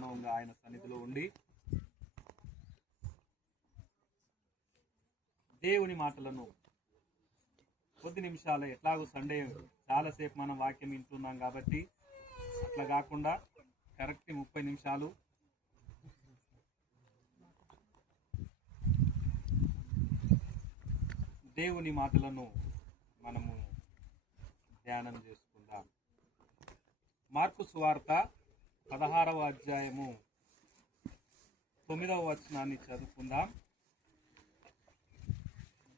మౌనంగా ఆయన సన్నిధిలో ఉండి దేవుని మాటలను కొద్ది నిమిషాలు, ఎట్లాగో సండే చాలాసేపు మనం వాక్యం వింటున్నాం కాబట్టి అట్లా కాకుండా కరెక్ట్ 30 నిమిషాలు దేవుని మాటలను మనము ధ్యానం చేసుకుందాం. మార్కు సువార్త 16వ అధ్యాయము 9వ వచనాన్ని చదువుకుందాం.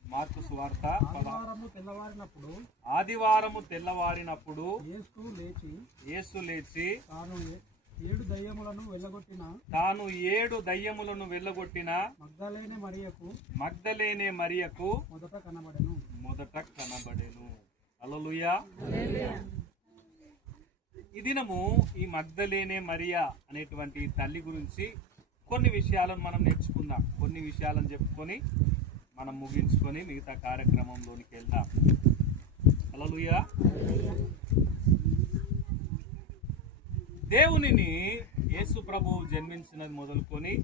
మార్కు సువార్త ఆదివారము తెల్లవారినప్పుడు యేసు లేచి తాను 7 దయ్యములను వెళ్ళగొట్టిన మగ్దలేనే మరియకు మొదట కనబడెను. హల్లెలూయా. ఈ దినము ఈ మగ్దలేనే మరియా అనేటువంటి తల్లి గురించి కొన్ని విషయాలను మనం నేర్చుకుందాం. కొన్ని విషయాలను చెప్పుకొని మనం ముగించుకొని మిగతా కార్యక్రమంలోనికి వెళ్దాం. హల్లెలూయా. దేవునిని యేసు ప్రభువు జన్మించినది మొదలుకొని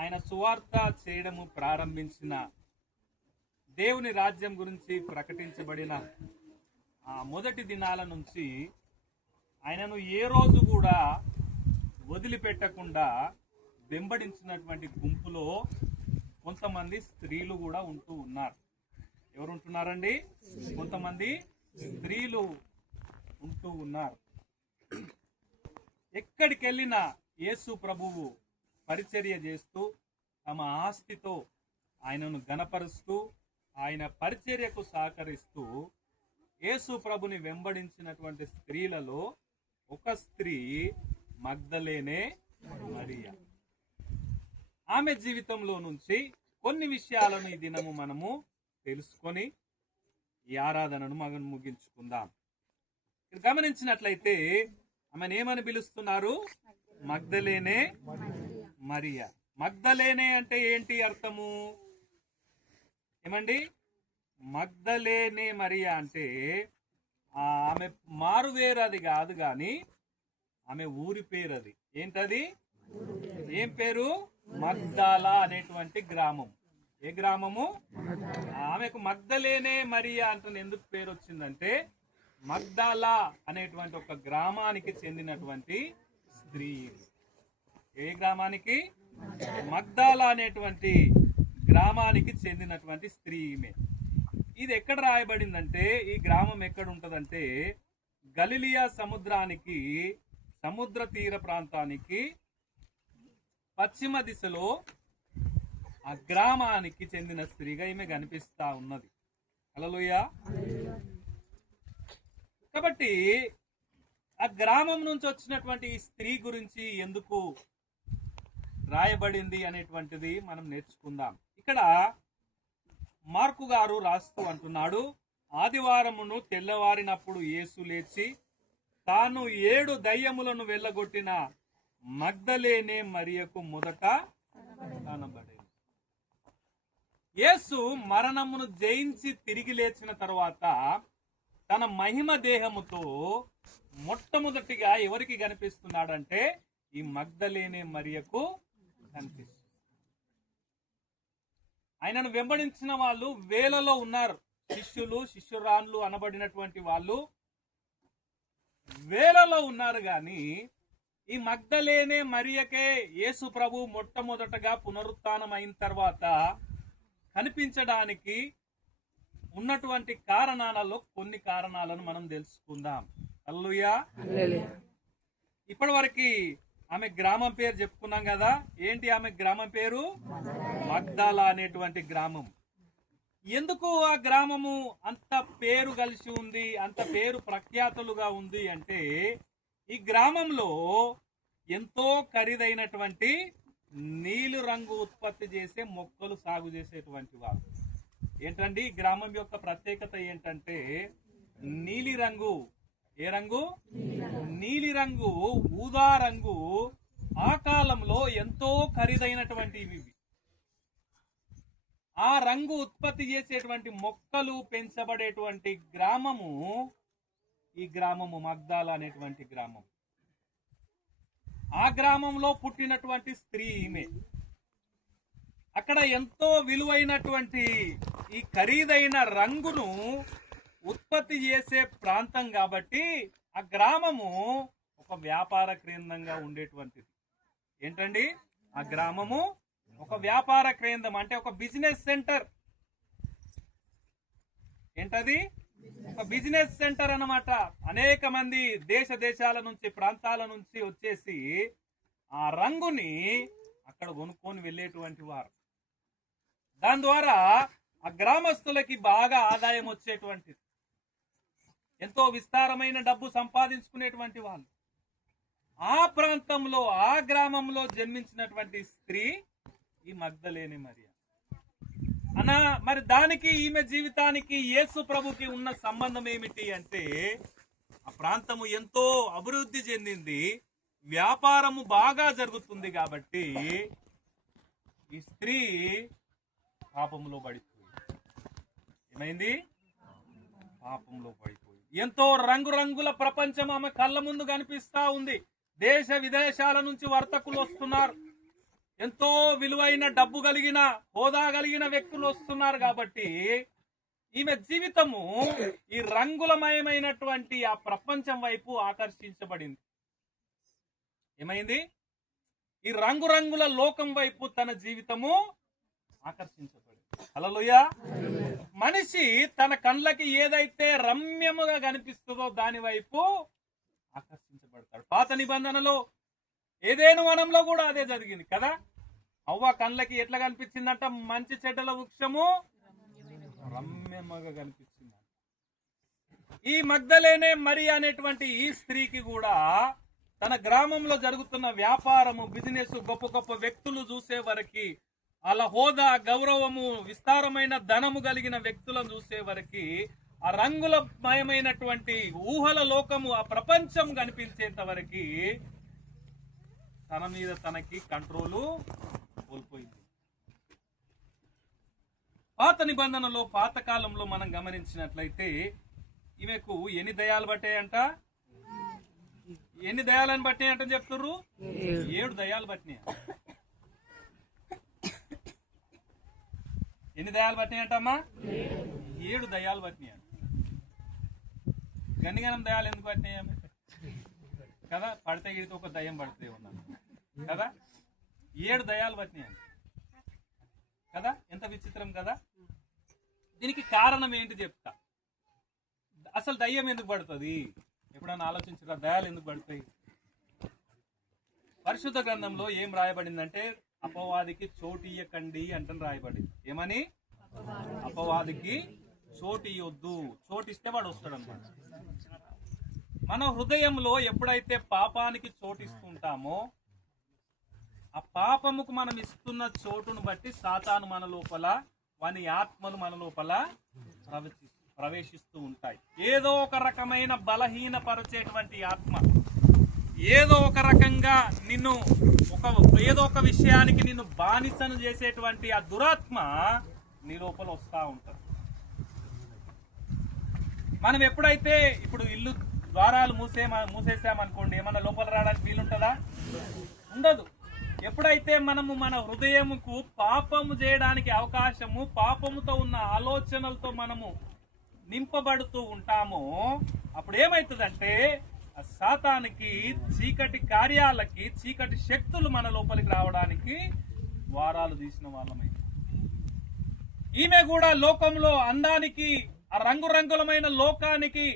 ఆయన సువార్త చేయడము ప్రారంభించిన, దేవుని రాజ్యం గురించి ప్రకటించబడిన ఆ మొదటి దినాల నుంచి ఆయనను ఏ రోజు కూడా వదిలిపెట్టకుండా వెంబడించినటువంటి గుంపులో కొంతమంది స్త్రీలు కూడా ఉంటూ ఉన్నారు. ఎవరు ఉంటున్నారండి? కొంతమంది స్త్రీలు ఉంటూ ఉన్నారు. ఎక్కడికి వెళ్ళినా యేసు ప్రభువు పరిచర్య చేస్తూ తమ ఆస్తితో ఆయనను గణపరుస్తూ ఆయన పరిచర్యకు సహకరిస్తూ యేసు ప్రభుని వెంబడించినటువంటి స్త్రీలలో ఒక స్త్రీ మగ్దలేనే మరియా. ఆమె జీవితంలో నుంచి కొన్ని విషయాలను ఈ దినము మనము తెలుసుకొని ఈ ఆరాధనను మనం ముగించుకుందాం. గమనించినట్లయితే ఆమెను ఏమని పిలుస్తున్నారు? మగ్దలేనే మరియా. మగ్దలేనే అంటే ఏంటి అర్థము? ఏమండి? మగ్దలేనే మరియా అంటే ఆమె మారువేరు అది కాదు, కానీ ఆమె ఊరి పేరు. అది ఏంటది? ఏం పేరు? మగ్దాలా అనేటువంటి గ్రామం. ఏ గ్రామము? ఆమెకు మగ్దలేనే మరియా అంటే ఎందుకు పేరు వచ్చిందంటే మగ్దాలా అనేటువంటి ఒక గ్రామానికి చెందినటువంటి స్త్రీ. ఏ గ్రామానికి? మగ్దాలా అనేటువంటి గ్రామానికి చెందినటువంటి స్త్రీ ఈమె. ఇది ఎక్కడ రాయబడిందంటే, ఈ గ్రామం ఎక్కడ ఉంటదంటే గలిలియా సముద్రానికి, సముద్ర తీర ప్రాంతానికి పశ్చిమ దిశలో ఆ గ్రామానికి చెందిన స్త్రీగా ఈమె కనిపిస్తా ఉన్నది. హల్లెలూయా. కాబట్టి ఆ గ్రామం నుంచి వచ్చినటువంటి ఈ స్త్రీ గురించి ఎందుకు రాయబడింది అనేటువంటిది మనం నేర్చుకుందాం. ఇక్కడ మార్కు గారు రాస్తూ అంటున్నాడు, ఆదివారమును తెల్లవారినప్పుడు యేసు లేచి తాను 7 దయ్యములను వెళ్ళగొట్టిన మగ్దలేనే మరియకు మొదట కనబడేది. యేసు మరణమును జయించి తిరిగి లేచిన తరువాత తన మహిమ దేహముతో మొట్టమొదటిగా ఎవరికి కనిపిస్తున్నాడంటే ఈ మగ్దలేనే మరియకు కనిపిస్తుంది. ఆయనను వెంబడించిన వాళ్ళు వేలలో ఉన్నారు. శిష్యులు, శిష్యురాన్లు అనబడినటువంటి వాళ్ళు వేలలో ఉన్నారు. గాని ఈ మగ్దలేనే మరియకే యేసు ప్రభు మొట్టమొదటగా పునరుత్థానం అయిన తర్వాత కనిపించడానికి ఉన్నటువంటి కారణాలలో కొన్ని కారణాలను మనం తెలుసుకుందాం. హల్లెలూయా. ఇప్పటి వరకు ఆమె గ్రామం పేరు చెప్పుకున్నాం కదా. ఏంటి ఆమె గ్రామం పేరు? మగ్దాలా అనేటువంటి గ్రామం. ఎందుకు ఆ గ్రామము అంత పేరు కలిసి ఉంది, అంత పేరు ప్రఖ్యాతులుగా ఉంది అంటే ఈ గ్రామంలో ఎంతో ఖరీదైనటువంటి నీలి రంగు ఉత్పత్తి చేసే మొక్కలు సాగు చేసేటువంటి వారు. ఏంటండి గ్రామం యొక్క ప్రత్యేకత ఏంటంటే నీలి రంగు. ఏ రంగు? నీలి రంగు, ఊదా రంగు ఆ కాలంలో ఎంతో ఖరీదైనటువంటివి. ఆ రంగు ఉత్పత్తి చేసేటువంటి మొక్కలు పెంచబడేటువంటి గ్రామము ఈ గ్రామము మగ్దాలా అనేటువంటి గ్రామం. ఆ గ్రామంలో పుట్టినటువంటి స్త్రీ ఈమె. అక్కడ ఎంతో విలువైనటువంటి ఈ ఖరీదైన రంగును ఉత్పత్తి చేసే ప్రాంతం కాబట్టి ఆ గ్రామము ఒక వ్యాపార కేంద్రంగా ఉండేటువంటిది. ఏంటండి? ఆ గ్రామము ఒక వ్యాపార కేంద్రం, అంటే ఒక బిజినెస్ సెంటర్. ఏంటది? ఒక బిజినెస్ సెంటర్ అన్నమాట. అనేక మంది దేశాల నుంచి, ప్రాంతాల నుంచి వచ్చేసి ఆ రంగుని అక్కడ కొనుక్కొని వెళ్ళేటువంటి వారు. దాని ద్వారా ఆ గ్రామస్తులకి బాగా ఆదాయం వచ్చేటువంటిది, ఎంతో విస్తారమైన డబ్బు సంపాదించుకునేటువంటి వాళ్ళు. ఆ ప్రాంతంలో, ఆ గ్రామంలో జన్మించినటువంటి స్త్రీ ఈ మగ్దలేనే మరియ. మరి దానికి ఈమె జీవితానికి యేసు ప్రభుకి ఉన్న సంబంధం ఏమిటి అంటే, ఆ ప్రాంతము ఎంతో అభివృద్ధి చెందింది, వ్యాపారము బాగా జరుగుతుంది కాబట్టి ఈ స్త్రీ పాపంలో పడిపోయింది. ఏమైంది? పాపంలో పడిపోయింది. ఎంతో రంగురంగుల ప్రపంచం ఆమె కళ్ళ ముందు కనిపిస్తా ఉంది. దేశ విదేశాల నుంచి వర్తకులు వస్తున్నారు, ఎంతో విలువైన డబ్బు కలిగిన, హోదా కలిగిన వ్యక్తులు వస్తున్నారు. కాబట్టి ఈమె జీవితము ఈ రంగులమయమైనటువంటి ఆ ప్రపంచం వైపు ఆకర్షించబడింది. ఏమైంది? ఈ రంగురంగుల లోకం వైపు తన జీవితము ఆకర్షించబడింది. హల్లెలూయా. మనిషి తన కళ్ళకి ఏదైతే రమ్యముగా కనిపిస్తుందో దాని వైపు ఆకర్షించబడతాడు. పాత నిబంధనలో ఏదేను వనంలో కూడా అదే జరిగింది కదా. అవ్వ కళ్ళకి ఎట్లా కనిపించిందంట? మంచి చెడ్డల వృక్షము రమ్యముగా కనిపించింది. ఈ మగ్దలేనే మరియ అనేటువంటి ఈ స్త్రీకి కూడా తన గ్రామంలో జరుగుతున్న వ్యాపారము, బిజినెస్, గొప్ప గొప్ప వ్యక్తులు చూసే వరకు, అలా హోదా, గౌరవము, విస్తారమైన ధనము కలిగిన వ్యక్తులను చూసే వరకు ఆ రంగులమయమైనటువంటి ఊహల లోకము, ఆ ప్రపంచం కనిపించేంత వరకు తన మీద తనకి కంట్రోలు కోల్పోయింది. పాత నిబంధనలో, పాత కాలంలో మనం గమనించినట్లయితే ఈమెకు ఎన్ని దయాలు పట్టాయంట? ఎన్ని దయాలను బట్టినాయి అంటే చెప్తుర్రు? 7 దయాలు పట్టినాయి. ఎన్ని దయాలు పట్టినాయి అంటమ్మా? 7 దయాలు పట్టినాయి. గన్నిగనం దయాలు ఎందుకు పట్టినాయి కదా? పడితే గిడితే ఒక దయ్యం పడితే ఉన్నాను కదా. 7 దయాలు పట్టినాయి కదా. ఎంత విచిత్రం కదా. దీనికి కారణం ఏంటి చెప్తా. అసలు దయ్యం ఎందుకు పడుతుంది? ఎప్పుడన్నా ఆలోచించరా? దయాలు ఎందుకు పడతాయి? పరిశుద్ధ గ్రంథంలో ఏం రాయబడిందంటే, అపవాదికి చోటు ఇయ్యకండి అంటని రాయబడింది. ఏమని? అపవాదికి చోటు ఇయ్యొద్దు. చోటు ఇస్తే వాడు వస్తాడు అన్నమాట. మన హృదయంలో ఎప్పుడైతే పాపానికి చోటు ఇస్తుంటామో, ఆ పాపముకు మనం ఇస్తున్న చోటును బట్టి సాతాను మన లోపల, వాని ఆత్మలు మన లోపల ప్రవేశిస్తూ ఉంటాయి. ఏదో ఒక రకమైన బలహీనపరిచేటువంటి ఆత్మ, ఏదో ఒక రకంగా నిన్ను ఏదో ఒక విషయానికి నిన్ను బానిసను చేసేటువంటి ఆ దురాత్మ నీ లోపల వస్తూ ఉంటుంది. మనం ఎప్పుడైతే ఇప్పుడు ఇల్లు ద్వారాలు మూసేసామనుకోండి, ఏమన్నా లోపల రావడానికి వీలుంటుందా? ఉండదు. ఎప్పుడైతే మనము మన హృదయముకు పాపము చేయడానికి అవకాశము, పాపముతో ఉన్న ఆలోచనలతో మనము నింపబడుతూ ఉంటామో, అప్పుడు ఏమవుతుందంటే సాతానికి, చీకటి కార్యాలకి, చీకటి శక్తులు మన లోపలికి రావడానికి ద్వారాలు తీసిన వాళ్ళమై. ఈమె కూడా లోకంలో అందానికి, ఆ రంగురంగులమైన లోకానికి,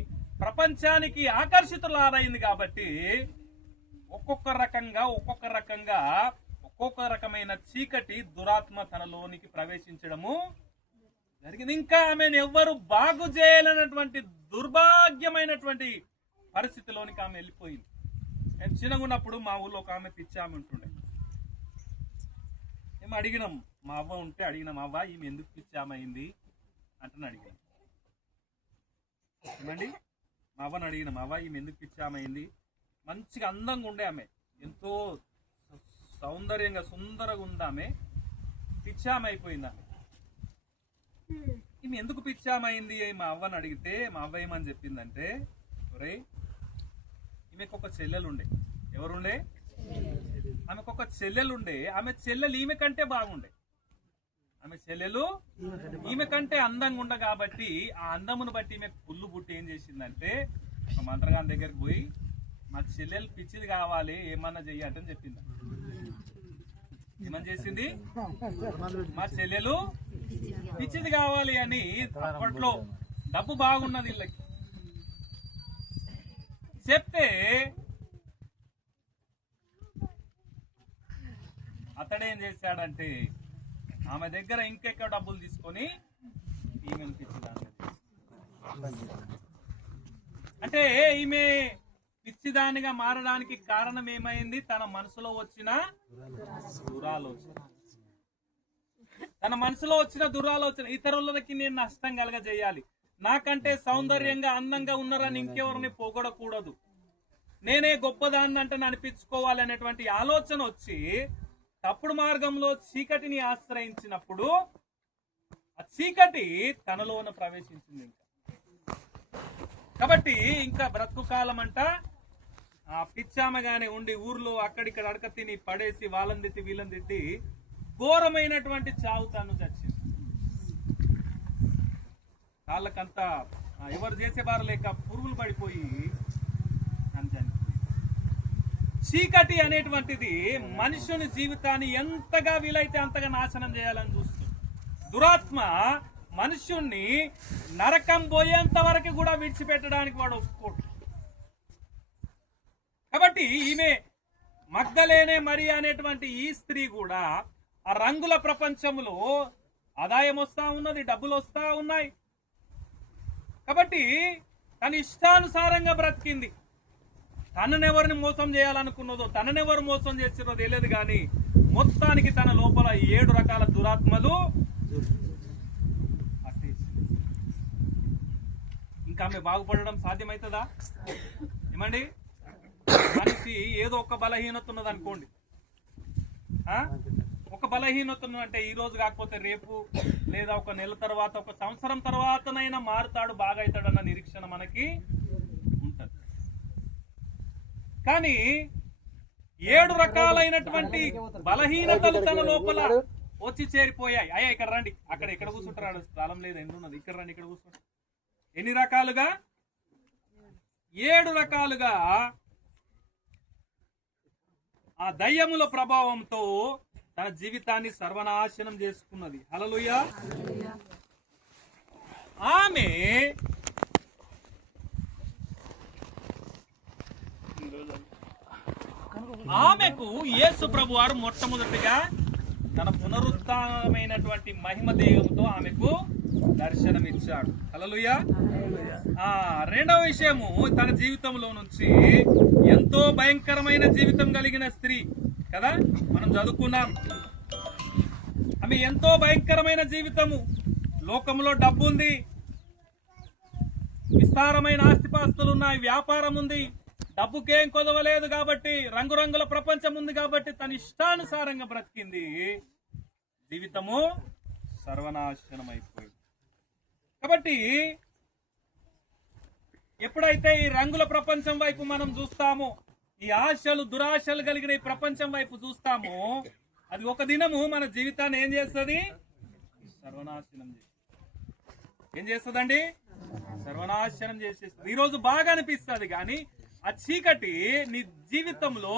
ప్రపంచానికి ఆకర్షితులారైంది కాబట్టి ఒక్కొక్క రకమైన చీకటి దురాత్మ తనలోనికి ప్రవేశించడము జరిగింది. ఇంకా ఆమెను ఎవ్వరు బాగు చేయలేనటువంటి దుర్భాగ్యమైనటువంటి పరిస్థితిలోనికి ఆమె వెళ్ళిపోయింది. నేను చిన్నగా ఉన్నప్పుడు మా ఊళ్ళో ఒక ఆమె పిచ్చి ఆమె ఉంటుండే. ఏమో అడిగినాం, మా అవ్వ ఉంటే అడిగినాం, అవ్వ ఈమె ఎందుకు పిచ్చి ఆమె అయింది అంటే అడిగాను. ఏమండి, మా అవ్వని అడిగినాం, అవ్వ ఈమె ఎందుకు పిచ్చి ఆమె అయింది. మంచిగా అందంగా ఉండే ఆమె, ఎంతో సౌందర్యంగా సుందరంగా ఉంది ఆమె, పిచ్చామ అయిపోయింది ఆమె. ఈమె ఎందుకు పిచ్చామ అయింది మా అవ్వని అడిగితే, మా అవ్వ ఏమని చెప్పిందంటే, ఒరే ఈమెకు ఒక చెల్లెలుండే. ఎవరుండే? ఆమెకు ఒక చెల్లెలు ఉండే, ఆమె చెల్లెలు ఈమె కంటే బాగుండే. ఆమె చెల్లెలు ఈమె కంటే అందంగా ఉండ కాబట్టి ఆ అందమును బట్టి ఈమె పుల్లు పుట్టి ఏం చేసిందంటే ఒక మంత్రగాని దగ్గరికి పోయి మా చెల్లెలు పిచ్చిది కావాలి ఏమన్నా చెయ్యటని చెప్పింది. ఏమని చేసింది? మా చెల్లెలు పిచ్చిది కావాలి అని. అప్పట్లో డబ్బు బాగున్నది వీళ్ళకి. చెప్తే అతడేం చేశాడంటే ఆమె దగ్గర ఇంకెక్కడ డబ్బులు తీసుకొని ఈమెను పిచ్చిదాన్ని. అంటే ఈమె పిచ్చిదానిగా మారడానికి కారణం ఏమైంది? తన మనసులో వచ్చిన దురాలోచన. తన మనసులో వచ్చిన దురాలోచన ఇతరులకి నేను నష్టం కలగజేయాలి, నాకంటే సౌందర్యంగా అందంగా ఉన్నారని ఇంకెవరిని పొగడకూడదు, నేనే గొప్పదాన్ని అంటే అనిపించుకోవాలి అనేటువంటి ఆలోచన వచ్చి తప్పుడు మార్గంలో చీకటిని ఆశ్రయించినప్పుడు ఆ చీకటి తనలోన ప్రవేశించింది. కాబట్టి ఇంకా బ్రతుకు కాలం అంట ఆ పిచ్చామగానే ఉండి ఊర్లో అక్కడిక్కడ అడక తిని పడేసి వాళ్ళని తిట్టి వీళ్ళని తిట్టి ఘోరమైనటువంటి చావు తను చచ్చింది. కాళ్ళకంతా ఎవరు చేసేవారు లేక పురుగులు పడిపోయి చనిపోయింది. చీకటి అనేటువంటిది మనుషుని జీవితాన్ని ఎంతగా వీలైతే అంతగా నాశనం చేయాలని చూస్తుంది. దురాత్మ మనుషుణ్ణి నరకం పోయేంత వరకు కూడా విడిచిపెట్టడానికి వాడు ఒప్పుకోడు. కాబట్టి ఈమె మగ్దలేనే మరియా అనేటువంటి ఈ స్త్రీ కూడా ఆ రంగుల ప్రపంచంలో ఆదాయం వస్తా ఉన్నది, డబ్బులు వస్తా ఉన్నాయి. కాబట్టి తన ఇష్టానుసారంగా బ్రతికింది. తననెవరిని మోసం చేయాలనుకున్నదో, తననెవరు మోసం చేసినదో తెలియదు కానీ మొత్తానికి తన లోపల 7 రకాల దురాత్మలు ఇంకా ఆమె బాగుపడడం సాధ్యమవుతుందా? ఏమండి, మనిషి ఏదో ఒక బలహీనత ఉన్నది అనుకోండి. ఒక బలహీనత అంటే ఈ రోజు కాకపోతే రేపు లేదా ఒక నెల తర్వాత, ఒక సంవత్సరం తర్వాతనైనా మారుతాడు, బాగా అవుతాడన్న నిరీక్షణ మనకి ఉంటది. కానీ 7 రకాలైనటువంటి బలహీనతలు తన లోపల వచ్చి చేరిపోయాయి. అయ్యా ఇక్కడ రండి, అక్కడ ఎక్కడ కూర్చుంటారు, స్థలం లేదు, ఎందున్నది, ఇక్కడ రండి, ఇక్కడ కూర్చుంటారు. ఎన్ని రకాలుగా? 7 రకాలుగా ఆ దయ్యముల ప్రభావంతో తన జీవితాన్ని సర్వనాశనం చేసుకున్నది. హల్లెలూయా. ఆమెకు యేసు ప్రభు వారు మొట్టమొదటిగా తన పునరుత్థానమైనటువంటి మహిమ దేహంతో ఆమెకు దర్శనమిచ్చాడు. హల్లెలూయా. రెండవ విషయము, తన జీవితంలో నుంచి ఎంతో భయంకరమైన జీవితం కలిగిన స్త్రీ కదా, మనం చదువుకున్నాం. ఆమె ఎంతో భయంకరమైన జీవితము. లోకంలో డబ్బు ఉంది, విస్తారమైన ఆస్తిపాస్తులు ఉన్నాయి, వ్యాపారం ఉంది, డబ్బుకేం కొదవలేదు కాబట్టి, రంగురంగుల ప్రపంచం ఉంది కాబట్టి తన ఇష్టానుసారంగా బ్రతికింది. జీవితము సర్వనాశనం అయిపోయింది. కాబట్టి ఎప్పుడైతే ఈ రంగుల ప్రపంచం వైపు మనం చూస్తామో, ఈ ఆశలు దురాశలు కలిగిన ఈ ప్రపంచం వైపు చూస్తామో, అది ఒక దినము మన జీవితాన్ని ఏం చేస్తుంది? సర్వనాశనం చేస్తుంది. ఏం చేస్తుందండి? సర్వనాశనం చేసేస్తుంది. ఈరోజు బాగా అనిపిస్తుంది కానీ ఆ చీకటి నీ జీవితంలో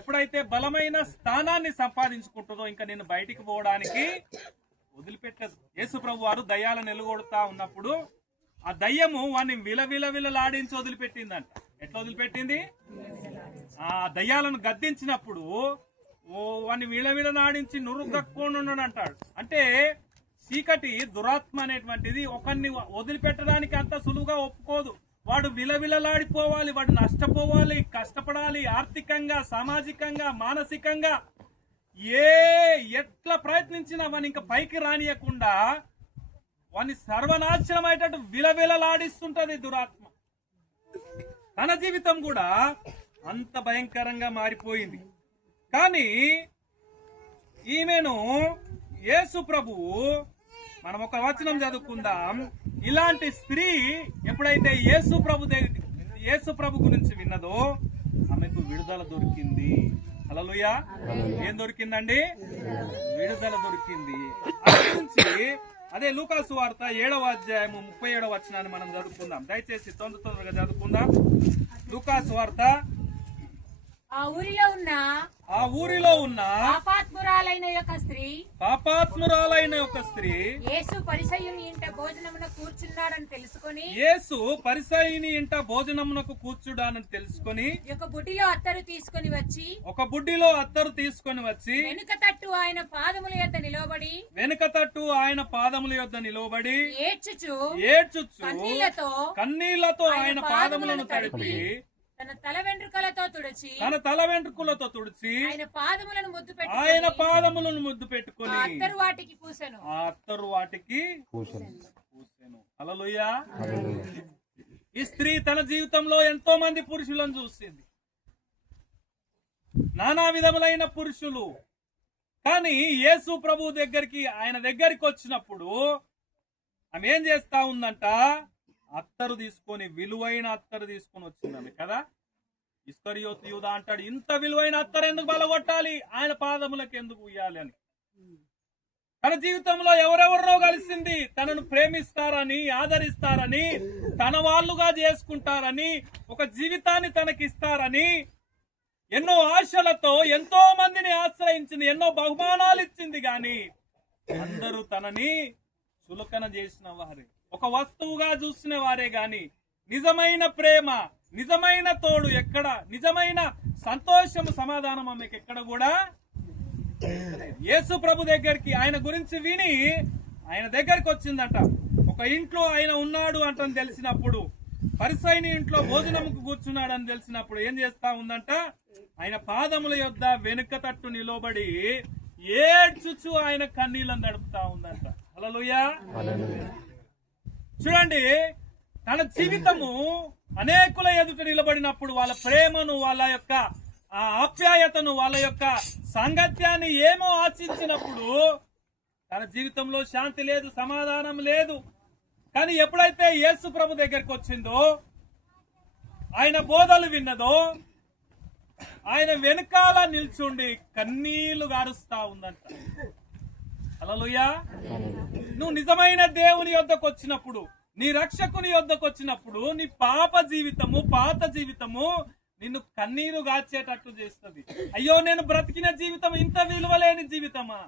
ఎప్పుడైతే బలమైన స్థానాన్ని సంపాదించుకుంటుందో ఇంకా నేను బయటికి పోవడానికి వదిలిపెట్టదు. యేసు ప్రభు వారు దయ్యాలను ఎలుగొడతా ఉన్నప్పుడు ఆ దయ్యము వాడిని విలవిలలాడించి వదిలిపెట్టిందంట. ఎట్లా వదిలిపెట్టింది? ఆ దయ్యాలను గద్దించినప్పుడు వాడిని విలవిలనాడించి నురుగు కక్కుని అంటాడు. అంటే చీకటి దురాత్మ అనేటువంటిది ఒకరిని వదిలిపెట్టడానికి అంత సులువుగా ఒప్పుకోదు. వాడు విలవిలలాడిపోవాలి, వాడు నష్టపోవాలి, కష్టపడాలి, ఆర్థికంగా, సామాజికంగా, మానసికంగా ఎట్లా ప్రయత్నించినా వాడిని ఇంకా పైకి రానియకుండా వాడిని సర్వనాశనం అయ్యేటట్టు విలవిలలాడిస్తుంటది దురాత్మ. తన జీవితం కూడా అంత భయంకరంగా మారిపోయింది. కానీ ఈమెను యేసు ప్రభువు, మనం ఒక వచనం చదువుకుందాం. ఇలాంటి స్త్రీ ఎప్పుడైతే యేసు ప్రభు గురించి విన్నదో ఆమెకు విడుదల దొరికింది. హల్లెలూయా. ఏం దొరికిందండి? విడుదల దొరికింది. అది గురించి అదే లూకా సువార్త 7వ అధ్యాయము 37వ వచనాన్ని మనం చదువుకుందాం. దయచేసి తొందరగా చదువుకుందాం. లూకా సువార్త ఆ ఊరిలో ఉన్న పాపాత్మురాలైన యొక్క స్త్రీ యేసు పరిసయ్యుని ఇంట భోజనమునకు కూర్చుడానని తెలుసుకొని ఒక బుడ్డిలో అత్తరు తీసుకొని వచ్చి వెనుక తట్టు ఆయన పాదముల యొద్ద నిలవబడి ఏడ్చుచు కన్నీళ్లతో ఆయన పాదములను తడిపి తన తల వెంట్రుకలతో తుడిచి ఆయన పాదములను ముద్దు పెట్టుకొని ఆ అత్తరు వాటికి పూసెను. హల్లెలూయా. ఈ స్త్రీ తన జీవితంలో ఎంతో మంది పురుషులను చూసింది, నానా విధములైన పురుషులు. కానీ యేసు ప్రభు దగ్గరికి ఆయన దగ్గరికి వచ్చినప్పుడు ఆమె ఏం చేస్తా ఉందంట? అత్తరు తీసుకొని, విలువైన అత్తరు తీసుకొని వచ్చిందండి కదా. ఇస్కరియోతు యూదా అంటాడు, ఇంత విలువైన అత్తరు ఎందుకు బలగొట్టాలి, ఆయన పాదములకు ఎందుకు ఉయ్యాలి అని. తన జీవితంలో ఎవరెవరినో కలిసింది, తనను ప్రేమిస్తారని, ఆదరిస్తారని, తన వాళ్ళుగా చేసుకుంటారని, ఒక జీవితాన్ని తనకిస్తారని ఎన్నో ఆశలతో ఎంతో మందిని ఆశ్రయించింది, ఎన్నో బహుమానాలు ఇచ్చింది. గాని అందరూ తనని చులకన చేసిన వారే, ఒక వస్తువుగా చూసిన వారే. గాని నిజమైన ప్రేమ, నిజమైన తోడు ఎక్కడ, నిజమైన సంతోషము, సమాధానం ఆమెకు ఎక్కడ కూడా. యేసు ప్రభు దగ్గరికి ఆయన గురించి విని ఆయన దగ్గరికి వచ్చిందట. ఒక ఇంట్లో ఆయన ఉన్నాడు అంటని తెలిసినప్పుడు, పరిసయ్యుని ఇంట్లో భోజనముకు కూర్చున్నాడని తెలిసినప్పుడు ఏం చేస్తా ఉందంట? ఆయన పాదముల యొద్ద వెనుక తట్టు నిలబడి ఏడ్చుచు ఆయన కన్నీళ్ళని నడుపుతా ఉందంట. హల్లెలూయా. చూడండి, తన జీవితము అనేకుల ఎదుట నిలబడినప్పుడు వాళ్ళ ప్రేమను, వాళ్ళ యొక్క ఆప్యాయతను, వాళ్ళ యొక్క సాంగత్యాన్ని ఏమో ఆశించినప్పుడు తన జీవితంలో శాంతి లేదు, సమాధానం లేదు. కానీ ఎప్పుడైతే యేసు ప్రభు దగ్గరికి వచ్చిందో, ఆయన బోధలు విన్నదో, ఆయన వెనకాల నిల్చుండి కన్నీళ్లు గారుస్తా ఉందంట. హల్లెలూయా. నువ్వు నిజమైన దేవుని యొద్దకు వచ్చినప్పుడు, నీ రక్షకుని యొద్దకు వచ్చినప్పుడు, నీ పాత జీవితము నిన్ను కన్నీరు గార్చేటట్టు చేస్తుంది. అయ్యో, నేను బ్రతికిన జీవితం ఇంత విలువ లేని జీవితమా,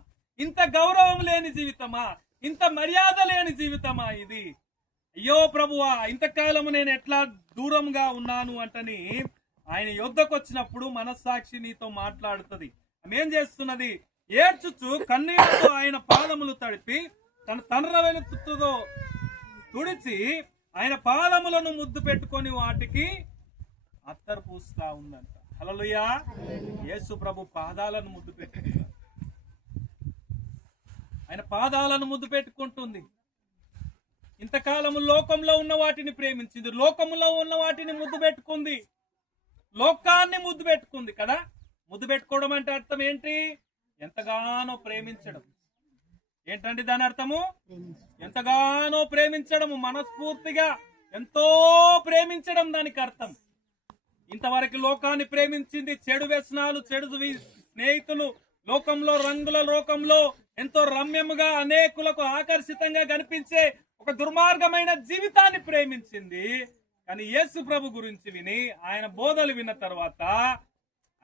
ఇంత గౌరవం లేని జీవితమా, ఇంత మర్యాద లేని జీవితమా ఇది? అయ్యో ప్రభువా, ఇంతకాలము నేను ఎట్లా దూరంగా ఉన్నాను అంటని ఆయన యొద్దకు వచ్చినప్పుడు మనస్సాక్షి నీతో మాట్లాడుతుంది. ఆమె ఏం చేస్తున్నది? ఏడ్చుచు కన్నీళ్లతో ఆయన పాదములు తడిపి తన వెలుతుతో తుడిచి ఆయన పాదములను ముద్దు పెట్టుకొని వాటికి అత్తరు పూస్తా ఉందంట. హల్లెలూయా. యేసు ప్రభు పాదాలను ముద్దు పెట్టుకుంటారు, ఆయన పాదాలను ముద్దు పెట్టుకుంటుంది. ఇంతకాలము లోకంలో ఉన్న వాటిని ప్రేమించింది, లోకంలో ఉన్న వాటిని ముద్దు పెట్టుకుంది, లోకాన్ని ముద్దు పెట్టుకుంది కదా. ముద్దు పెట్టుకోవడం అంటే అర్థం ఏంటి? ఎంతగానో ప్రేమించడం. ఏంటండి దాని అర్థము? ఎంతగానో ప్రేమించడము, మనస్ఫూర్తిగా ఎంతో ప్రేమించడం దానికి అర్థం. ఇంతవరకు లోకాన్ని ప్రేమించింది, చెడు వ్యసనాలు, చెడు స్నేహితులు, లోకంలో రంగుల లోకంలో ఎంతో రమ్యముగా అనేకులకు ఆకర్షితంగా కనిపించే ఒక దుర్మార్గమైన జీవితాన్ని ప్రేమించింది. కానీ యేసు ప్రభు గురించి విని ఆయన బోధలు విన్న తర్వాత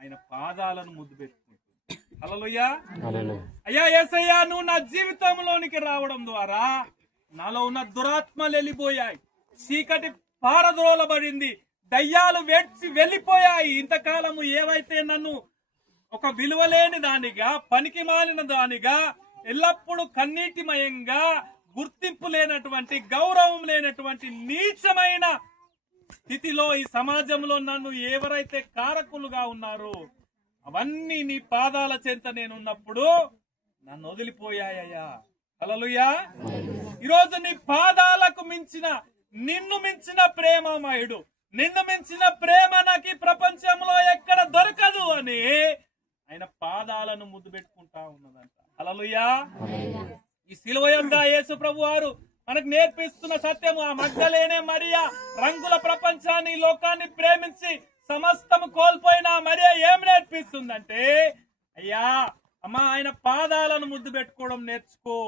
ఆయన పాదాలను ముద్దు పెట్టుకుంటుంది. హల్లెలూయా. అయ్యా యేసయ్యా, నువ్వు నా జీవితంలోనికి రావడం ద్వారా నాలో ఉన్న దురాత్మలు వెళ్ళిపోయాయి, చీకటి పారద్రోలబడింది, దయ్యాలు వెళ్ళిపోయాయి. ఇంతకాలము ఏవైతే నన్ను ఒక విలువలేని దానిగా, పనికి మాలిన దానిగా, ఎల్లప్పుడూ కన్నీటిమయంగా, గుర్తింపు లేనటువంటి, గౌరవం లేనటువంటి నీచమైన స్థితిలో ఈ సమాజంలో నన్ను ఎవరైతే కారకులుగా ఉన్నారో అవన్నీ నీ పాదాల చెంత నేనున్నప్పుడు నన్ను వదిలిపోయాయ్యా. హల్లెలూయా. ఈరోజు నీ పాదాలకు మించిన, నిన్ను మించిన ప్రేమమయుడు, నిన్ను మించిన ప్రేమ నాకు ఈ ప్రపంచంలో ఎక్కడ దొరకదు అని ఆయన పాదాలను ముద్దు పెట్టుకుంటా ఉన్నదంట. హల్లెలూయా. ఈ సిలువ యొద్ద యేసు ప్రభు వారు మనకు నేర్పిస్తున్న సత్యము, ఆ మగ్దలేనే మరియా రంగుల ప్రపంచాన్ని, లోకాన్ని ప్రేమించి సమస్తము కోల్పోయినా మరియా ఏం నేర్పిస్తుందంటే, అయ్యా అమ్మా ఆయన పాదాలను ముద్దు పెట్టుకోవడం నేర్చుకో,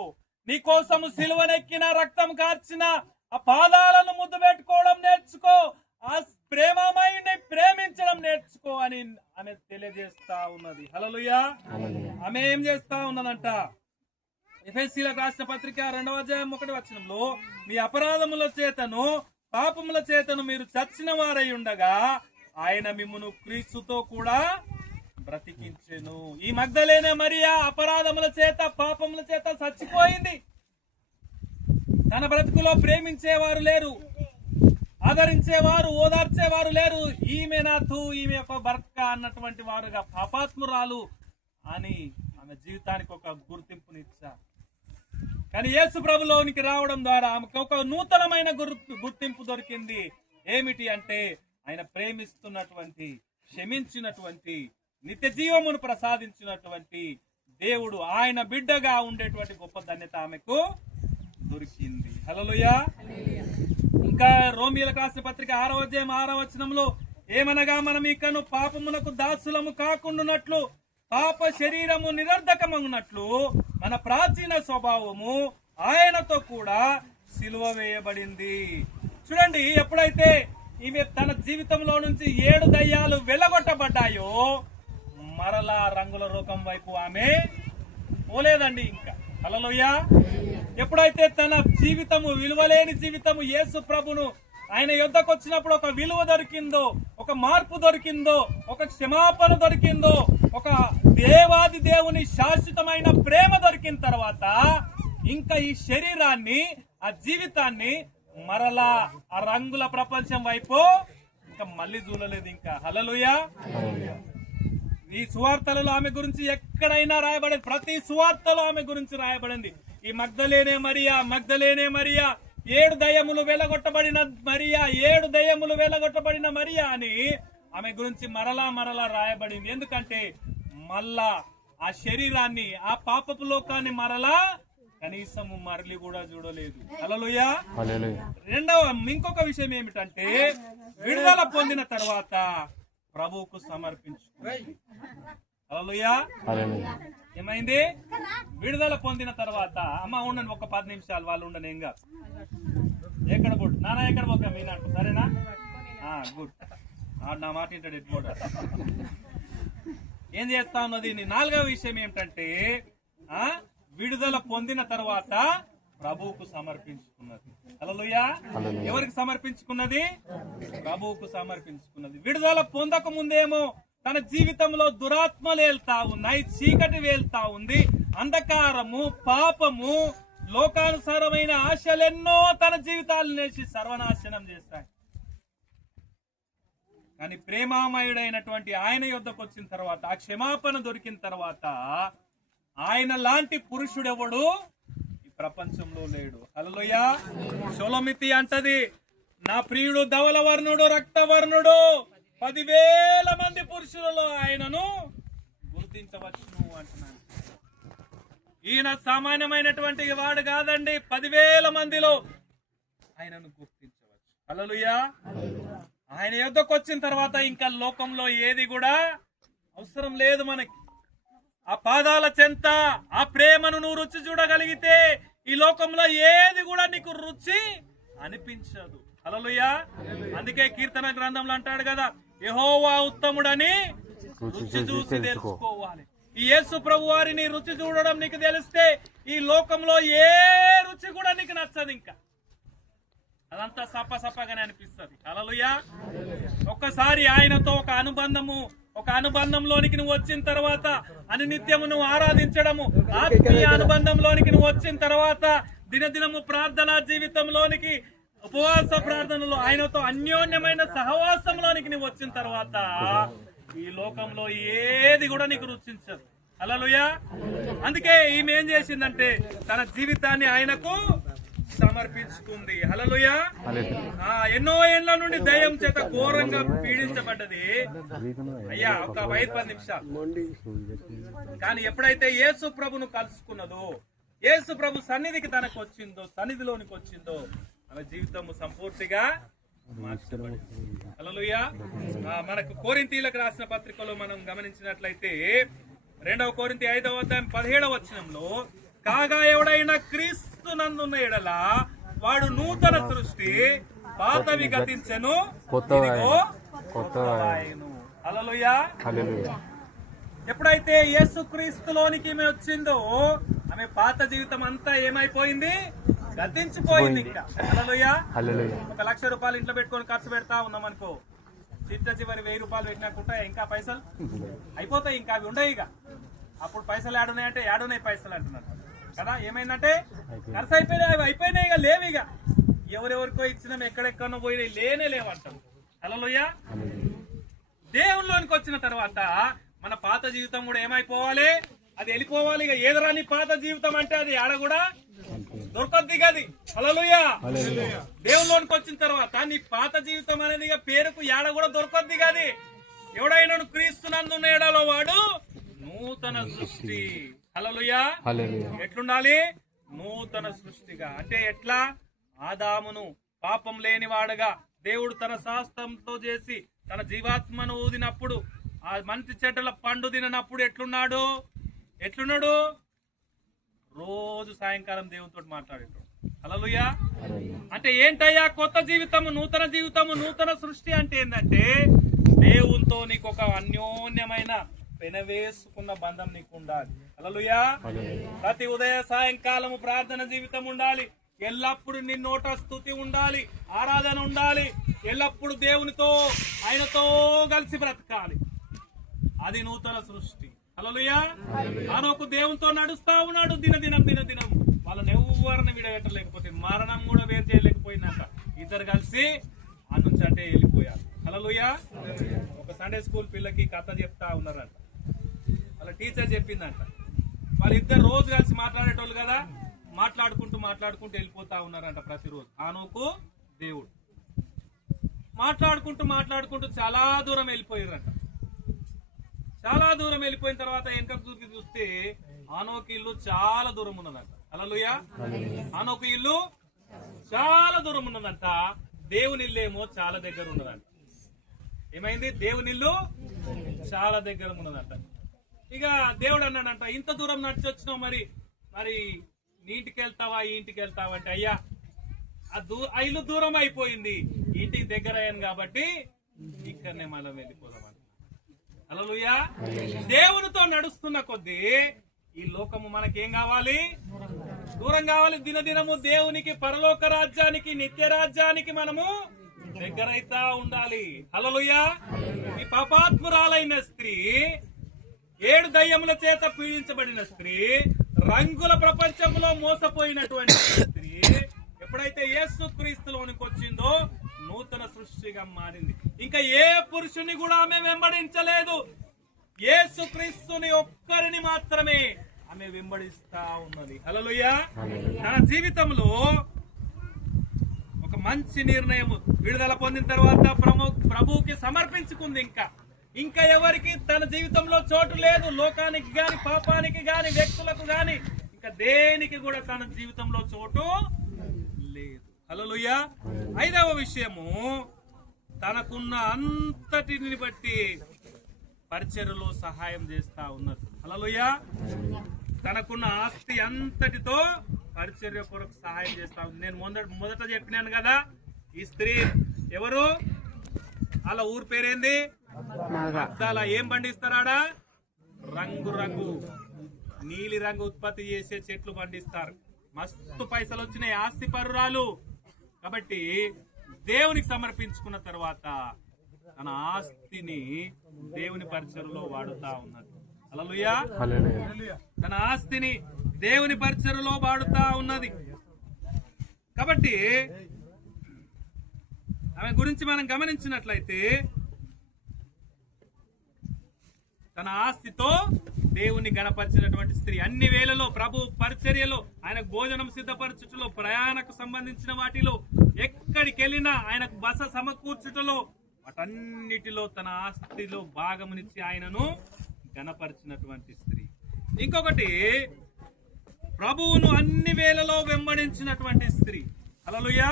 నీకోసము సిలువనెక్కిన రక్తం కార్చిన ఆ పాదాలను ముద్దు పెట్టుకోవడం నేర్చుకో, ఆ ప్రేమమయుని ప్రేమించడం నేర్చుకో అని ఆమె తెలియజేస్తా ఉన్నది. హల్లెలూయా. ఆమె ఏం చేస్తా ఉన్నదంట, ఎఫెసీయులకు రాసిన పత్రిక 2వ అధ్యాయం 1వ వచనంలో, మీ అపరాధముల చేతను పాపముల చేతను మీరు చచ్చిన వారై ఉండగా ఆయన మిమ్మును క్రీస్తుతో కూడా బ్రతికించెను. ఈ మగ్దలేనే మరియా అపరాధముల చేత పాపముల చేత చచ్చిపోయింది. తన బ్రతుకులో ప్రేమించేవారు లేరు, ఆదరించేవారు ఓదార్చేవారు లేరు. ఈమె నాథు, ఈమె యొక్క భర్త అన్నటువంటి వారుగా పాపాత్మురాలు అని ఆమె జీవితానికి ఒక గుర్తింపునిచ్చారు. కానీ యేసు ప్రభులోనికి రావడం ద్వారా ఆమెకు ఒక నూతనమైన గుర్తింపు దొరికింది. ఏమిటి అంటే, ఆయన ప్రేమిస్తున్నటువంటి, క్షమించినటువంటి, నిత్య జీవమును ప్రసాదించినటువంటి దేవుడు, ఆయన బిడ్డగా ఉండేటువంటి గొప్ప ధన్యత ఆమెకు దొరికింది. హల్లెలూయా. ఇంకా రోమీయులకు రాసిన పత్రిక 6వ అధ్యాయం 6వ వచనంలో, ఏమనగా మనం ఇకను పాపమునకు దాసులము కాకుండానట్లు, పాప శరీరము నిరర్ధకమగునట్లు మన ప్రాచీన స్వభావము ఆయనతో కూడా సిలువ వేయబడింది. చూడండి, ఎప్పుడైతే ఈమె తన జీవితంలో నుంచి 7 దయ్యాలు వెలగొట్టబడ్డాయో, మరలా రంగుల రూపం వైపు ఆమె పోలేదండి ఇంకా. హల్లెలూయా. ఎప్పుడైతే తన జీవితము, విలువలేని జీవితము, యేసు ప్రభును ఆయన యుద్ధకు వచ్చినప్పుడు ఒక విలువ దొరికిందో, ఒక మార్పు దొరికిందో, ఒక క్షమాపణ దొరికిందో, ఒక దేవాది దేవుని శాశ్వతమైన ప్రేమ దొరికిన తర్వాత ఇంకా ఈ శరీరాన్ని, ఆ జీవితాన్ని మరలా ఆ రంగుల ప్రపంచం వైపు ఇంకా మళ్ళీ చూడలేదు ఇంకా. హల్లెలూయా. ఈ సువార్తలలో ఆమె గురించి ఎక్కడైనా రాయబడింది, ప్రతి సువార్తలో ఆమె గురించి రాయబడింది. ఈ మగ్దలేనే మరియా, మగ్దలేనే మరియా, 7 దయ్యములు వెలగొట్టబడిన మరియా, 7 దయ్యములు వెలగొట్టబడిన మరియా అని ఆమె గురించి మరలా మరలా రాయబడింది. ఎందుకంటే మళ్ళా ఆ శరీరాన్ని, ఆ పాపపు లోకాన్ని మరలా కనీసము మరలి కూడా చూడలేదు. హల్లెలూయా. ఇంకొక విషయం ఏమిటంటే, విడుదల పొందిన తర్వాత ప్రభువుకు సమర్పించుకుంది. హల్లెలూయా. ఏమైంది? విడుదల పొందిన తర్వాత, అమ్మ ఉండండి ఒక 10 నిమిషాలు, వాళ్ళు ఉండండి. ఏం కాదు, ఎక్కడ పోటు నానా, ఎక్కడ పోక మీ నాకు, సరేనా? గుడ్. నా మాట ఇంటాడు ఎట్టుకోడు. ఏం చేస్తా ఉన్నది? 4వ విషయం ఏమిటంటే, విడుదల పొందిన తర్వాత ప్రభువుకు సమర్పించుకున్నది. హల్లెలూయా. ఎవరికి సమర్పించుకున్నది? ప్రభువుకు సమర్పించుకున్నది. విడుదల పొందక ముందేమో తన జీవితంలో దురాత్మలు వెళ్తా ఉన్నాయి, చీకటి వెళ్తా ఉంది, అంధకారము, పాపము, లోకానుసారమైన ఆశలెన్నో తన జీవితాలు నేసి సర్వనాశనం చేస్తాయి. కానీ ప్రేమామయుడైనటువంటి ఆయన యొద్దకు వచ్చిన తర్వాత, ఆ క్షమాపణ దొరికిన తర్వాత, ఆయన లాంటి పురుషుడెవడు ఈ ప్రపంచంలో లేడు. హల్లెలూయా. షోలోమితి అంటది, నా ప్రియుడు ధవలవర్ణుడు, రక్తవర్ణుడు, 10,000 మంది పురుషులలో ఆయనను గుర్తించవచ్చును అంటున్నాను. ఈయన సామాన్యమైనటువంటి వాడు కాదండి, 10,000 మందిలో ఆయనను గుర్తించవచ్చు. హల్లెలూయా. ఆయన యొద్దకు వచ్చిన తర్వాత ఇంకా లోకంలో ఏది కూడా అవసరం లేదు మనకి. ఆ పాదాల చెంత ఆ ప్రేమను నువ్వు రుచి చూడగలిగితే ఈ లోకంలో ఏది కూడా నీకు రుచి అనిపించదు. హల్లెలూయా. అందుకే కీర్తన గ్రంథంలో అంటాడు కదా, యెహోవా ఉత్తముడని రుచి చూసి తెలుసుకోవాలి. ఈ యేసు ప్రభు వారిని రుచి చూడడం నీకు తెలిస్తే ఈ లోకంలో ఏ రుచి కూడా నీకు నచ్చదు. ఇంకా అదంతా సప్పసప్పగానే అనిపిస్తుంది. హల్లెలూయా. ఒక్కసారి ఆయనతో ఒక అనుబంధంలోనికి నువ్వు వచ్చిన తర్వాత, అనునిత్యము నువ్వు ఆరాధించడము, ఆత్మీయ అనుబంధంలోనికి నువ్వు వచ్చిన తర్వాత, దినదినము ప్రార్థనా జీవితంలోనికి, ఉపవాస ప్రార్థనలో ఆయనతో అన్యోన్యమైన సహవాసంలోనికి నువ్వు వచ్చిన తర్వాత ఈ లోకంలో ఏది కూడా నీకు రుచించదు. హల్లెలూయా. అందుకే ఈమె ఏం చేసిందంటే తన జీవితాన్ని ఆయనకు సమర్పించుకుంది. హల్లెలూయా. ఎన్నో ఏళ్ల నుండి దయ్యం చేత ఘోరంగా పీడించబడ్డది. అయ్యా ఒక 5-10 నిమిషాలు. కానీ ఎప్పుడైతే యేసు ప్రభును కలుసుకున్నదో, యేసు ప్రభు సన్నిధిలోనికి వచ్చిందో ఆమె జీవితము సంపూర్తిగా హల్లెలూయా. మనకు కొరింథీయులకు రాసిన పత్రికలో మనం గమనించినట్లయితే 2 కొరింథీ 5వ అధ్యాయం 17వ వచనంలో, కాగా ఎవడైనా క్రీస్తు నందున్న ఎడల వాడు నూతన సృష్టి, పాతవి గతించెను, ఇదిగో కొత్తవాయెను. హల్లెలూయా. ఎప్పుడైతే యేసు క్రీస్తులోనికి ఈమె వచ్చిందో ఆమె పాత జీవితం అంతా ఏమైపోయింది? గతించిపోయింది. ఇంకా హల్లెలూయా. 1 లక్ష రూపాయలు ఇంట్లో పెట్టుకొని ఖర్చు పెడతా ఉన్నాం అనుకో, చిట్ట చివరి 1000 రూపాయలు పెట్టినాకుంటాయి ఇంకా పైసలు అయిపోతాయి, ఇంకా అవి ఉండవు. ఇక అప్పుడు పైసలు ఏడున్నాయంటే ఏడున్నాయి పైసలు అంటున్నారు కదా. ఏమైందంటే ఖర్చు అయిపోయినాయి, అవి అయిపోయినాయి, ఇక లేవు. ఇక ఎవరెవరికో ఇచ్చినాం, ఎక్కడెక్కడో పోయినాయి, లేనే లేవంటారు. హల్లెలూయా. దేవుళ్ళలోనికి వచ్చిన తర్వాత మన పాత జీవితం కూడా ఏమైపోవాలి? అది వెళ్ళిపోవాలి. ఇక ఏదరాని పాత జీవితం అంటే అది ఆడ కూడా దొరకద్ది గది. హల్లెలూయా. దేవుళ్ళలోనికి వచ్చిన తర్వాత నీ పాత జీవితం అనేది ఇక పేరుకు ఏడ కూడా దొరకద్ది గది. ఎవడైనా క్రీస్తునందున్న ఎడల వాడు నూతన సృష్టి. హల్లెలూయా. ఎట్లుండాలి? నూతన సృష్టిగా. అంటే ఎట్లా? ఆదామును పాపం లేనివాడుగా దేవుడు తన శాస్త్రంతో చేసి తన జీవాత్మను ఊదినప్పుడు, ఆ మంచి చెట్టుల పండు తినప్పుడు ఎట్లున్నాడు? రోజు సాయంకాలం దేవునితో మాట్లాడేటోడు. హల్లెలూయా. అంటే ఏంటయ్యా కొత్త జీవితము, నూతన జీవితము, నూతన సృష్టి అంటే ఏంటంటే దేవునితో నీకు ఒక అన్యోన్యమైన పెనవేసుకున్న బంధం నీకు ఉండాలి. హల్లెలూయా. ప్రతి ఉదయ సాయంకాలము ప్రార్థన జీవితం ఉండాలి. ఎల్లప్పుడు నీ నోట స్తుతి ఉండాలి, ఆరాధన ఉండాలి. ఎల్లప్పుడు దేవునితో ఆయనతో కలిసి బ్రతకాలి. అది నూతన సృష్టి. హల్లెలూయా. హనోకు దేవునితో నడుస్తా ఉన్నాడు దినదినం. వాళ్ళని ఎవరిని విడగట్టలేకపోతే, మరణం కూడా వేరు చేయలేకపోయిందంట. ఇద్దరు కలిసి అన్నుంచి అంటే వెళ్ళిపోయారు. హల్లెలూయా. ఒక సండే స్కూల్ పిల్లకి కథ చెప్తా ఉన్నారంట. వాళ్ళ టీచర్ చెప్పిందంట. వాళ్ళిద్దరు రోజు కలిసి మాట్లాడేటోళ్ళు కదా, మాట్లాడుకుంటూ వెళ్ళిపోతా ఉన్నారంట ప్రతిరోజు. హనోకు దేవుడు మాట్లాడుకుంటూ చాలా దూరం వెళ్ళిపోయారంట. చాలా దూరం వెళ్ళిపోయిన తర్వాత వెనక చూస్తే హనోకు ఇల్లు చాలా దూరం ఉన్నదంట. హల్లెలూయా. హనోకు ఇల్లు చాలా దూరం ఉన్నదంట. దేవుని ఇల్లు ఏమో చాలా దగ్గర ఉన్నదంట. ఏమైంది? దేవుని ఇల్లు చాలా దగ్గర ఉన్నదంట. ఇక దేవుడు అన్నాడంట, ఇంత దూరం నడిచి వచ్చినావు, మరి నీ ఇంటికి వెళ్తావా, ఈ ఇంటికి వెళ్తావా అంటే, అయ్యా ఆ ఇల్లు దూరం అయిపోయింది, ఇంటికి దగ్గర అయ్యాను కాబట్టి ఇక్కడనే మనం వెళ్ళిపోదాం. హల్లెలూయా. దేవునితో నడుస్తున్న కొద్దీ ఈ లోకము మనకేం కావాలి? దూరం కావాలి. దినదినము దేవునికి, పరలోక రాజ్యానికి, నిత్య రాజ్యానికి మనము దగ్గరైతా ఉండాలి. హల్లెలూయా. ఈ పాపాత్మురాలైన స్త్రీ, 7 దయ్యముల చేత పీడించబడిన స్త్రీ, రంగుల ప్రపంచంలో మోసపోయినటువంటి స్త్రీ ఎప్పుడైతే యేసు క్రీస్తులోనికి వచ్చిందో నూతన సృష్టిగా మారింది. ఇంకా ఏ పురుషుని కూడా ఆమె వెంబడించలేదు. యేసు క్రీస్తుని ఒక్కరిని మాత్రమే ఆమె వెంబడిస్తా ఉన్నది. హల్లెలూయా. తన జీవితంలో ఒక మంచి నిర్ణయం విడుదల పొందిన తర్వాత ప్రభువుకి సమర్పించుకుంది. ఇంకా ఎవరికి తన జీవితంలో చోటు లేదు. లోకానికి గాని, పాపానికి గాని, వ్యక్తులకు గాని, ఇంకా దేనికి కూడా తన జీవితంలో చోటు లేదు. హల్లెలూయా. 5వ విషయము, తనకున్న అంతటిని బట్టి పరిచర్యలో సహాయం చేస్తా ఉన్నది. హల్లెలూయా. తనకున్న ఆస్తి అంతటితో పరిచర్య కొరకు సహాయం చేస్తా ఉంది. నేను మొదట చెప్పినాను కదా, ఈ స్త్రీ ఎవరు? అలా ఊరు పేరేంది? అద్దాల. ఏం పండిస్తారాడా? రంగు నీలి రంగు ఉత్పత్తి చేసే చెట్లు పండిస్తారు. మస్తు పైసలు వచ్చినాయి, ఆస్తి పరురాలు. కాబట్టి దేవునికి సమర్పించుకున్న తర్వాత తన ఆస్తిని దేవుని పరిచర్యలో వాడుతా ఉన్నది. హల్లెలూయా. తన ఆస్తిని దేవుని పరిచర్యలో వాడుతా ఉన్నది. కాబట్టి ఆమె గురించి మనం గమనించినట్లయితే, తన ఆస్తితో దేవుని గణపరిచినటువంటి స్త్రీ, అన్ని వేళలో ప్రభు పరిచర్యలో, ఆయనకు భోజనం సిద్ధపరచుటలో, ప్రయాణకు సంబంధించిన వాటిలో, ఎక్కడికి వెళ్ళినా ఆయనకు బస సమకూర్చుటలో, వాటన్నిటిలో తన ఆస్తిలో భాగమునిచ్చి ఆయనను గణపరిచినటువంటి స్త్రీ. ఇంకొకటి, ప్రభువును అన్ని వేళలో వెంబడించినటువంటి స్త్రీ. హల్లెలూయా.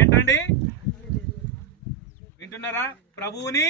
ఏంటండి? ఉన్నారా? ప్రభువుని